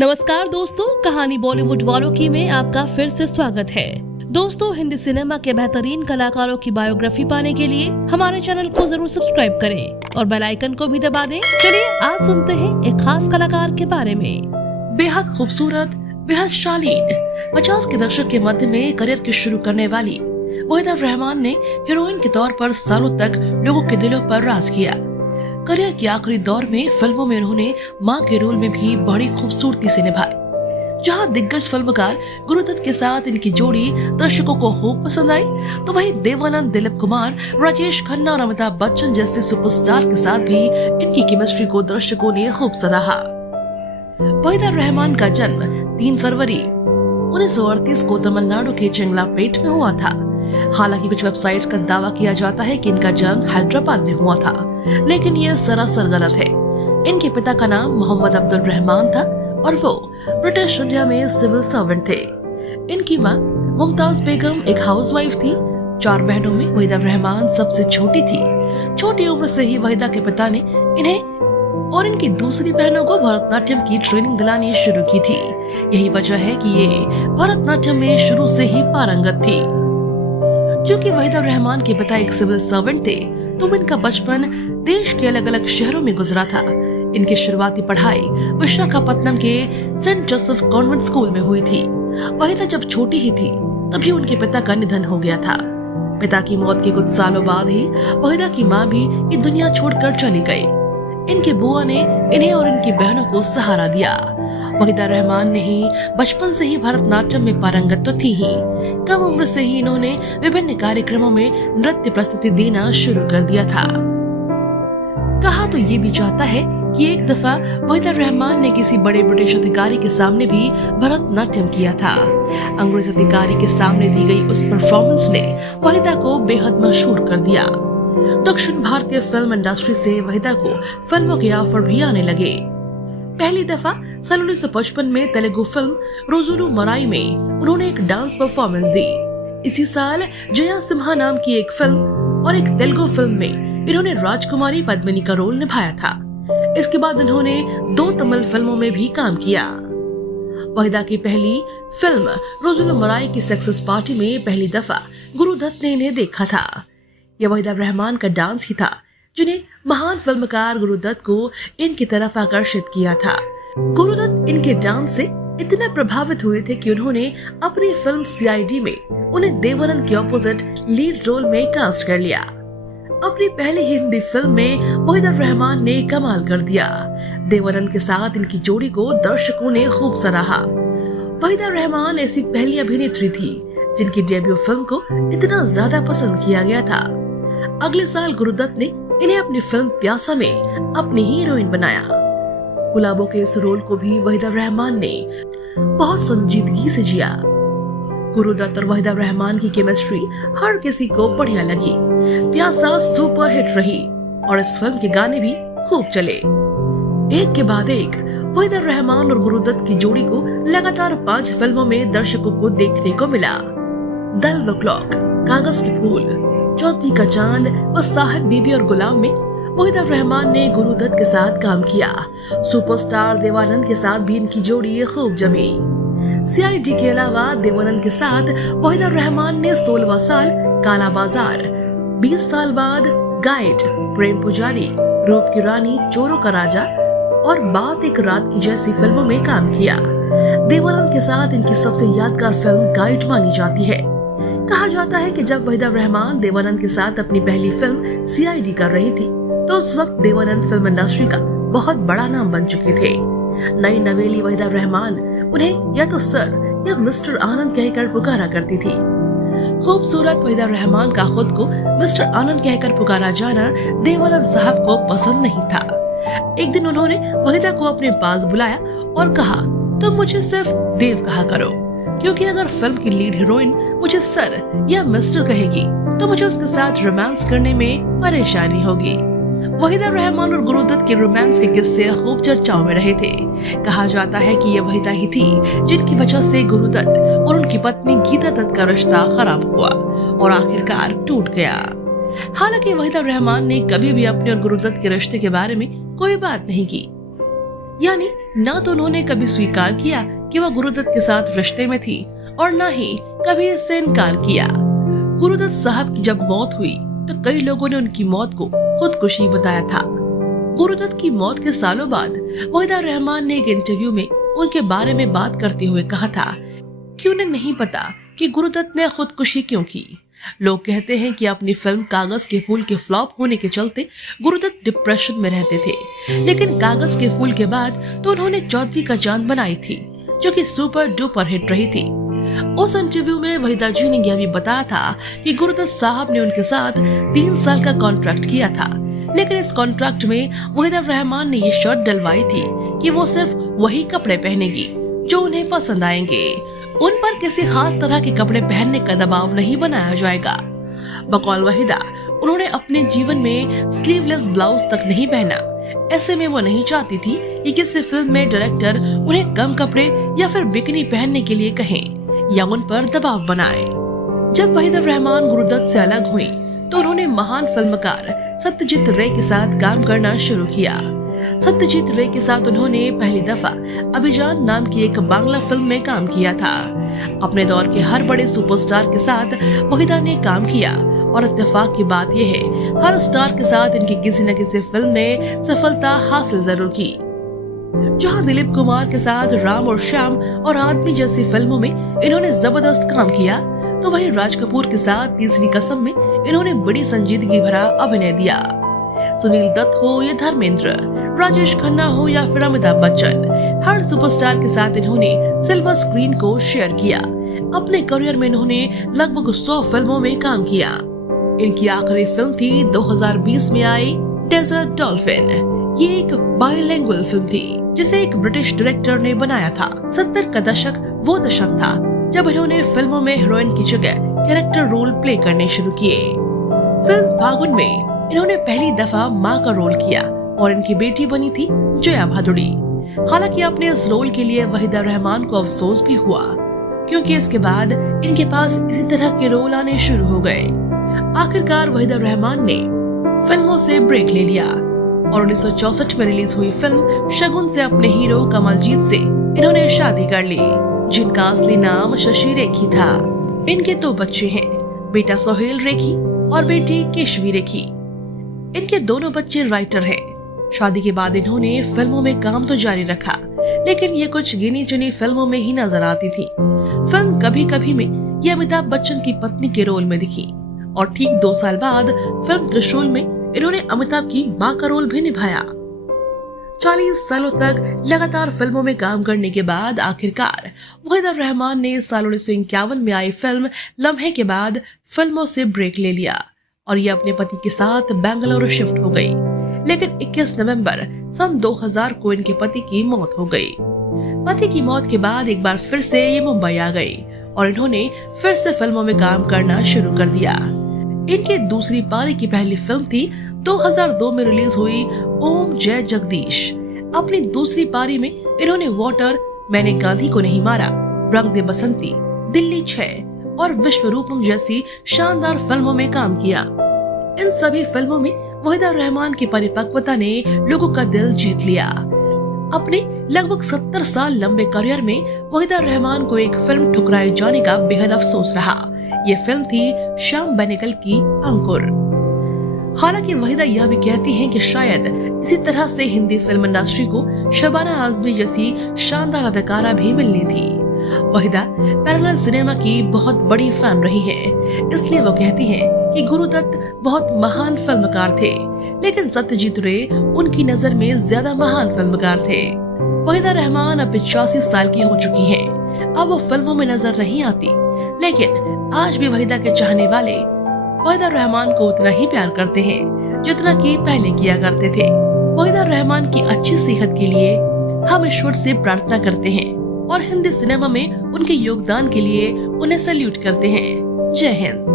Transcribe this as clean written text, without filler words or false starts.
नमस्कार दोस्तों, कहानी बॉलीवुड वालों की में आपका फिर से स्वागत है। दोस्तों, हिंदी सिनेमा के बेहतरीन कलाकारों की बायोग्राफी पाने के लिए हमारे चैनल को जरूर सब्सक्राइब करें और बेल आइकन को भी दबा दें। चलिए आज सुनते हैं एक खास कलाकार के बारे में। बेहद खूबसूरत, बेहद शालीन 50 के दशक के मध्य में करियर की शुरू करने वाली वहीदा रहमान ने हीरोइन के तौर पर सालों तक लोगों के दिलों पर राज किया। करियर के आखिरी दौर में फिल्मों में उन्होंने मां के रोल में भी बड़ी खूबसूरती से निभाई। जहां दिग्गज फिल्मकार गुरुदत्त के साथ इनकी जोड़ी दर्शकों को खूब पसंद आई, तो वहीं देवानंद, दिलीप कुमार, राजेश खन्ना और अमिताभ बच्चन जैसे सुपरस्टार के साथ भी इनकी केमिस्ट्री को दर्शकों ने खूब सराहा। वहीदा रहमान का जन्म 3 फरवरी 1938 को तमिलनाडु के चेंगलापेट में हुआ था। हालांकि कुछ वेबसाइट्स का दावा किया जाता है कि इनका जन्म हैदराबाद में हुआ था, लेकिन यह सरासर गलत है। इनके पिता का नाम मोहम्मद अब्दुल रहमान था और वो ब्रिटिश इंडिया में सिविल सर्वेंट थे। इनकी मां मुमताज बेगम एक हाउसवाइफ थी। 4 बहनों में वहीदा रहमान सबसे छोटी थी। छोटी उम्र से ही वहीदा के पिता ने इन्हें और इनकी दूसरी बहनों को भरतनाट्यम की ट्रेनिंग दिलानी शुरू की थी। यही वजह है कि ये भरतनाट्यम में शुरू से ही पारंगत थी। क्योंकि वहीदा रहमान के पिता एक सिविल सर्वेंट थे, तो इनका बचपन देश के अलग अलग शहरों में गुजरा था। इनकी शुरुआती पढ़ाई विशाखापत्तनम के सेंट जोसेफ कॉन्वेंट स्कूल में हुई थी। वहीदा जब छोटी ही थी तभी उनके पिता का निधन हो गया था। पिता की मौत के कुछ सालों बाद ही वहीदा की मां भी ये दुनिया छोड़कर चली गई। इनके बुआ ने इन्हें और इनकी बहनों को सहारा दिया। वहीदा रहमान ने ही बचपन से ही भरतनाट्यम में पारंगत तो थी ही, कम उम्र से ही इन्होंने विभिन्न कार्यक्रमों में नृत्य प्रस्तुति देना शुरू कर दिया था। कहा तो ये भी जाता है कि एक दफा वहीदा रहमान ने किसी बड़े ब्रिटिश अधिकारी के सामने भी भरतनाट्यम किया था। अंग्रेज अधिकारी के सामने दी गई उस परफॉर्मेंस ने वहीदा को बेहद मशहूर कर दिया। दक्षिण भारतीय फिल्म इंडस्ट्री से वहीदा को फिल्मों के ऑफर भी आने लगे। पहली दफा साल 1955 में तेलुगु फिल्म रोजुलू मराई में उन्होंने एक डांस परफॉर्मेंस दी। इसी साल जया सिम्हा नाम की एक फिल्म और एक तेलुगु फिल्म में इन्होंने राजकुमारी पद्मिनी का रोल निभाया था। इसके बाद उन्होंने 2 तमिल फिल्मों में भी काम किया। वहीदा की पहली फिल्म रोजुलू मराई की सक्सेस पार्टी में पहली दफा गुरुदत्त ने इन्हें देखा था। यह वहीदा रहमान का डांस ही था जिन्हें महान फिल्मकार गुरुदत्त को इनकी तरफ आकर्षित किया था। गुरुदत्त इनके डांस से इतने प्रभावित हुए थे कि उन्होंने अपनी फिल्म सीआईडी में उन्हें देवानंद के ऑपोजिट लीड रोल में कास्ट कर लिया। अपनी पहली हिंदी फिल्म में वहीदा रहमान ने कमाल कर दिया। देवानंद के साथ इनकी जोड़ी को दर्शकों ने खूब सराहा। वहीदा रहमान ऐसी पहली अभिनेत्री थी जिनकी डेब्यू फिल्म को इतना ज्यादा पसंद किया गया था। अगले साल गुरुदत्त ने इन्हें अपनी फिल्म प्यासा में अपनी हीरोइन बनाया। गुलाबों के इस रोल को भी वहीदा रहमान ने बहुत संजीदगी से जिया। गुरुदत्त और वहीदा रहमान की केमिस्ट्री हर किसी को बढ़िया लगी। प्यासा सुपर हिट रही और इस फिल्म के गाने भी खूब चले। एक के बाद एक वहीदा रहमान और गुरुदत्त की जोड़ी को लगातार 5 फिल्मों में दर्शकों को देखने को मिला। दल व क्लॉक, कागज के फूल, चौथी का चांद व साहिब बीबी और गुलाम में वहीदा रहमान ने गुरुदत्त के साथ काम किया। सुपरस्टार देवानंद के साथ भी इनकी जोड़ी खूब जमी। सीआईडी के अलावा देवानंद के साथ वहीदा रहमान ने 16वां साल काला बाजार, 20 साल बाद गाइड, प्रेम पुजारी, रूप की रानी, चोरों का राजा और बात एक रात की जैसी फिल्मों में काम किया। देवानंद के साथ इनकी सबसे यादगार फिल्म गाइड मानी जाती है। कहा जाता है कि जब वहीदा रहमान देवानंद के साथ अपनी पहली फिल्म सीआईडी कर रही थी, तो उस वक्त देवानंद फिल्म इंडस्ट्री का बहुत बड़ा नाम बन चुके थे। नई नवेली वहीदा रहमान उन्हें या तो सर या मिस्टर आनंद कहकर पुकारा करती थी। खूबसूरत वहीदा रहमान का खुद को मिस्टर आनंद कहकर पुकारा जाना देवानंद साहब को पसंद नहीं था। एक दिन उन्होंने वहीदा को अपने पास बुलाया और कहा, तुम मुझे सिर्फ देव कहा करो, क्योंकि अगर फिल्म की लीड हीरोइन मुझे सर या मिस्टर कहेगी तो मुझे उसके साथ रोमांस करने में परेशानी होगी। वहीदा रहमान और गुरुदत्त के रोमांस के किस्से खूब चर्चाओं में रहे थे। कहा जाता है कि ये वहीदा ही थी जिनकी वजह से गुरुदत्त और उनकी पत्नी गीता दत्त का रिश्ता खराब हुआ और आखिरकार टूट गया। हालांकि वहीदा रहमान ने कभी भी अपने और गुरुदत्त के रिश्ते के बारे में कोई बात नहीं की, यानी न तो उन्होंने कभी स्वीकार किया कि वह गुरुदत्त के साथ रिश्ते में थी और न ही कभी इससे इनकार किया। गुरुदत्त साहब की जब मौत हुई तो कई लोगों ने उनकी मौत को खुदकुशी बताया था। गुरुदत्त की मौत के सालों बाद वहीदा रहमान ने एक इंटरव्यू में उनके बारे में बात करते हुए कहा था कि उन्हें नहीं पता कि गुरुदत्त ने खुदकुशी क्यों की। लोग कहते हैं कि अपनी फिल्म कागज के फूल के फ्लॉप होने के चलते गुरुदत्त डिप्रेशन में रहते थे, लेकिन कागज के फूल के बाद तो उन्होंने चौधरी का चांद बनाई थी, जो कि सुपर डुपर हिट रही थी। उस इंटरव्यू में वहीदा जी ने यह भी बताया था कि गुरुदत्त साहब ने उनके साथ 3 साल का कॉन्ट्रैक्ट किया था, लेकिन इस कॉन्ट्रैक्ट में वहीदा रहमान ने ये शर्त डलवाई थी कि वो सिर्फ वही कपड़े पहनेगी जो उन्हें पसंद आएंगे। उन पर किसी खास तरह के कपड़े पहनने का दबाव नहीं बनाया जाएगा। बकौल वहीदा, उन्होंने अपने जीवन में स्लीवलेस ब्लाउज तक नहीं पहना। ऐसे में वो नहीं चाहती थी कि किसी फिल्म में डायरेक्टर उन्हें कम कपड़े या फिर बिकनी पहनने के लिए कहें या उन पर दबाव बनाए। जब वहीदा रहमान गुरुदत्त से अलग हुई तो उन्होंने महान फिल्मकार सत्यजीत रे के साथ काम करना शुरू किया। सत्यजीत रे के साथ उन्होंने पहली दफा अभिजान नाम की एक बांग्ला फिल्म में काम किया था। अपने दौर के हर बड़े सुपरस्टार के साथ वहीदा ने काम किया और इत्तेफाक की बात यह है, हर स्टार के साथ इनकी किसी न किसी फिल्म ने सफलता हासिल जरूर की। जहां दिलीप कुमार के साथ राम और श्याम और आदमी जैसी फिल्मों में इन्होंने जबरदस्त काम किया, तो वहीं राज कपूर के साथ तीसरी कसम में इन्होंने बड़ी संजीदगी भरा अभिनय दिया। सुनील दत्त हो या धर्मेंद्र, राजेश खन्ना हो या फिर अमिताभ बच्चन, हर सुपरस्टार के साथ इन्होंने सिल्वर स्क्रीन को शेयर किया। अपने करियर में इन्होंने लगभग 100 फिल्मों में काम किया। इनकी आखिरी फिल्म थी 2020 में आई डेजर्ट डॉल्फिन। ये एक बाइलिंगुअल फिल्म थी जिसे एक ब्रिटिश डायरेक्टर ने बनाया था। 70 का दशक वो दशक था जब इन्होंने फिल्मों में हीरोइन की जगह कैरेक्टर रोल प्ले करने शुरू किए। फिल्म फागुन में इन्होंने पहली दफा माँ का रोल किया और इनकी बेटी बनी थी जया भादुड़ी। हालांकि अपने इस रोल के लिए वहीदा रहमान को अफसोस भी हुआ, क्योंकि इसके बाद इनके पास इसी तरह के रोल आने शुरू हो गए। आखिरकार वहीदा रहमान ने फिल्मों से ब्रेक ले लिया और 1964 में रिलीज हुई फिल्म शगुन से अपने हीरो कमलजीत से इन्होंने शादी कर ली, जिनका असली नाम शशि रेखी था। इनके 2 बच्चे हैं, बेटा सोहेल रेखी और बेटी केशवी रेखी। इनके दोनों बच्चे राइटर हैं। शादी के बाद इन्होंने फिल्मों में काम तो जारी रखा, लेकिन ये कुछ गिनी चुनी फिल्मों में ही नजर आती थी। फिल्म कभी कभी में ये अमिताभ बच्चन की पत्नी के रोल में दिखी और ठीक 2 साल बाद फिल्म त्रिशूल में इन्होंने अमिताभ की मां का रोल भी निभाया। 40 सालों तक लगातार फिल्मों में काम करने के बाद आखिरकार वहीदा रहमान ने साल 1951 में आई फिल्म लम्हे के बाद फिल्मों से ब्रेक ले लिया और ये अपने पति के साथ बेंगलुरु शिफ्ट हो गई। लेकिन 21 नवंबर सन 2000 को इनके पति की मौत हो गई। पति की मौत के बाद एक बार फिर से ये मुंबई आ गई और इन्होंने फिर से फिल्मों में काम करना शुरू कर दिया। इनकी दूसरी पारी की पहली फिल्म थी 2002 में रिलीज हुई ओम जय जगदीश। अपनी दूसरी पारी में इन्होंने वाटर, मैंने गांधी को नहीं मारा, रंग दे बसंती, दिल्ली 6 और विश्वरूपम जैसी शानदार फिल्मों में काम किया। इन सभी फिल्मों में वहीदा रहमान की परिपक्वता ने लोगों का दिल जीत लिया। अपने लगभग 70 साल लंबे करियर में वहीदा रहमान को एक फिल्म ठुकराए जाने का बेहद अफसोस रहा। ये फिल्म थी श्याम बेनेगल की अंकुर। हालांकि वहीदा यह भी कहती हैं कि शायद इसी तरह से हिंदी फिल्म इंडस्ट्री को शबाना आजमी जैसी शानदार अदाकारा भी मिलनी थी। वहीदा पैरेलल सिनेमा की बहुत बड़ी फैन रही हैं, इसलिए वो कहती हैं कि गुरुदत्त बहुत महान फिल्मकार थे, लेकिन सत्यजीत रे उनकी नजर में ज्यादा महान फिल्मकार थे। वहीदा रहमान अब 85 साल की हो चुकी हैं। अब वो फिल्मों में नजर नहीं आती, लेकिन आज भी वहीदा के चाहने वाले वहीदा रहमान को उतना ही प्यार करते हैं जितना कि पहले किया करते थे। वहीदा रहमान की अच्छी सेहत के लिए हम ईश्वर से प्रार्थना करते हैं और हिंदी सिनेमा में उनके योगदान के लिए उन्हें सैल्यूट करते हैं। जय हिंद।